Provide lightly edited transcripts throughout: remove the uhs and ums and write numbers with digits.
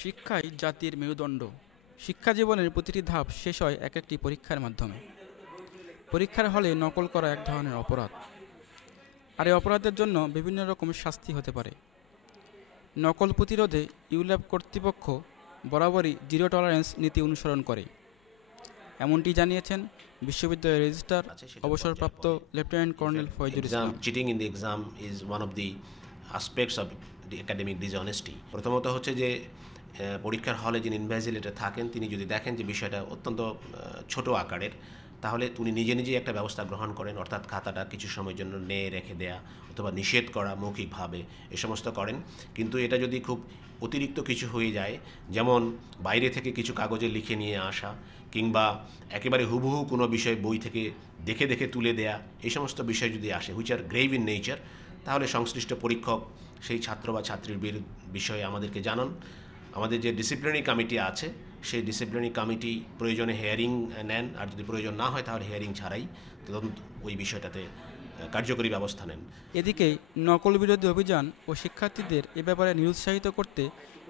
শিক্ষাই জাতির মেরুদণ্ড। শিক্ষা জীবনের প্রতিটি ধাপ শেষ হয় এক একটি পরীক্ষার মাধ্যমে। পরীক্ষার হলে নকল করা এক ধরনের অপরাধ, আর এই অপরাধের জন্য বিভিন্ন রকমের শাস্তি হতে পারে। নকল প্রতিরোধে ইউল্যাব কর্তৃপক্ষ বরাবরই জিরো টলারেন্স নীতি অনুসরণ করে, এমনটি জানিয়েছেন বিশ্ববিদ্যালয়ের রেজিস্ট্রার অবসরপ্রাপ্ত lieutenant colonel Foyzul Islam. Cheating in the exam is one of the aspects of the academic dishonesty. প্রথমত হচ্ছে যে পরীক্ষার হলে যিনি ইনভিজিলেটর থাকেন তিনি যদি দেখেন যে বিষয়টা অত্যন্ত ছোট আকারের, তাহলে উনি নিজে নিজেই একটা ব্যবস্থা গ্রহণ করেন, অর্থাৎ খাতাটা কিছু সময়ের জন্য নিয়ে রেখে দেয়া অথবা নিষেধ করা মৌখিকভাবে এ সমস্ত করেন। কিন্তু এটা যদি খুব অতিরিক্ত কিছু হয়ে যায়, যেমন বাইরে থেকে কিছু কাগজে লিখে নিয়ে আসা কিংবা একেবারে হুবহু কোনো বিষয় বই থেকে দেখে দেখে তুলে দেয়া, এই সমস্ত বিষয় যদি আসে which are grave in nature, তাহলে সংশ্লিষ্ট পরীক্ষক সেই ছাত্র বা ছাত্রীর বিষয়ে আমাদেরকে জানান। আমাদের যে ডিসিপ্লিনারি কমিটি আছে সেই ডিসিপ্লিনারি কমিটি প্রয়োজনে হেয়ারিং নেন, আর যদি প্রয়োজন না হয় তাহলে হেয়ারিং ছাড়াই তদন্ত ওই বিষয়টাতে কার্যকরী ব্যবস্থা নেন। এদিকে নকল বিরোধী অভিযান ও শিক্ষার্থীদের এ ব্যাপারে নিরুৎসাহিত করতে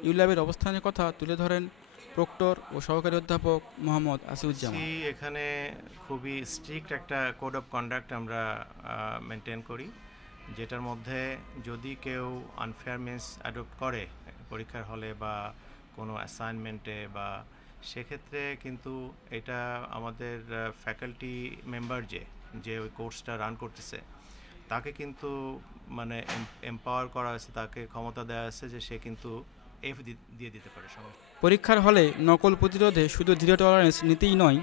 ইউল্যাবের অবস্থানের কথা তুলে ধরেন প্রক্টর ও সহকারী অধ্যাপক মোহাম্মদ আসিউজ্জামান। এখানে খুবই স্ট্রিক্ট একটা কোড অফ কন্ডাক্ট আমরা মেনটেন করি, যেটার মধ্যে যদি কেউ আনফেয়ার মিনস অ্যাডপ্ট করে পরীক্ষার হলে বা কোনো অ্যাসাইনমেন্টে, বা সেক্ষেত্রে কিন্তু এটা আমাদের ফ্যাকাল্টি মেম্বার যে ওই কোর্সটা রান করতেছে তাকে কিন্তু মানে এম্পাওয়ার করা আছে, তাকে ক্ষমতা দেওয়া আছে যে সে কিন্তু এফ দিয়ে দিতে পারে। পরীক্ষার হলে নকল প্রতিরোধে শুধু জিরো টলারেন্স নীতিই নয়,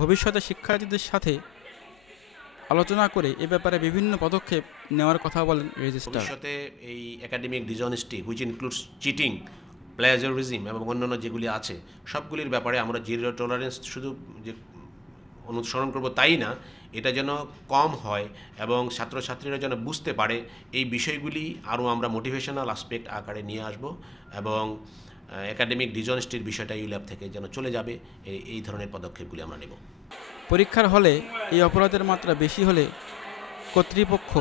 ভবিষ্যতে শিক্ষার্থীদের সাথে আলোচনা করে এ ব্যাপারে বিভিন্ন পদক্ষেপ নেওয়ার কথা বলেন রেজিস্ট্রার। ভবিষ্যতে এই academic dishonesty which includes cheating, plagiarism এবং অন্যান্য যেগুলি আছে সবগুলির ব্যাপারে আমরা জিরো টলারেন্স শুধু যে অনুসরণ করব তাই না, এটা যেন কম হয় এবং ছাত্রছাত্রীরা যেন বুঝতে পারে এই বিষয়গুলি আরও আমরা মোটিভেশনাল আসপেক্ট আকারে নিয়ে আসব এবং একাডেমিক ডিসঅনেস্টির বিষয়টা ইউল্যাব থেকে যেন চলে যাবে, এই ধরনের পদক্ষেপগুলি আমরা নেব। পরীক্ষার হলে এই অপরাধের মাত্রা বেশি হলে কর্তৃপক্ষ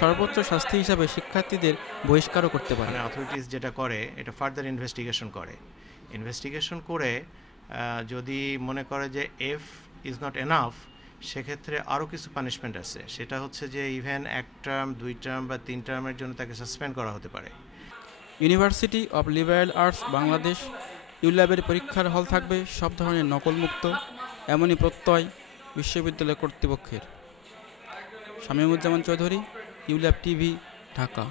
সর্বোচ্চ শাস্তি হিসাবে শিক্ষার্থীদের বহিষ্কারও করতে পারে। অথরিটিস যেটা করে এটা ফার্দার ইনভেস্টিগেশন করে যদি মনে করে যে এফ ইজ নট এনাফ, সেক্ষেত্রে আরও কিছু পানিশমেন্ট আছে। সেটা হচ্ছে যে ইভেন 1 টার্ম 2 টার্ম বা 3 টার্মের জন্য তাকে সাসপেন্ড করা হতে পারে। University of liberal arts Bangladesh ইউল্যাবের পরীক্ষার হল থাকবে সব ধরনের নকলমুক্ত, এমনই প্রত্যয় বিশ্ববিদ্যালয় কর্তৃপক্ষের। Shamimuzzaman Chowdhury, ULAB TV, Dhaka.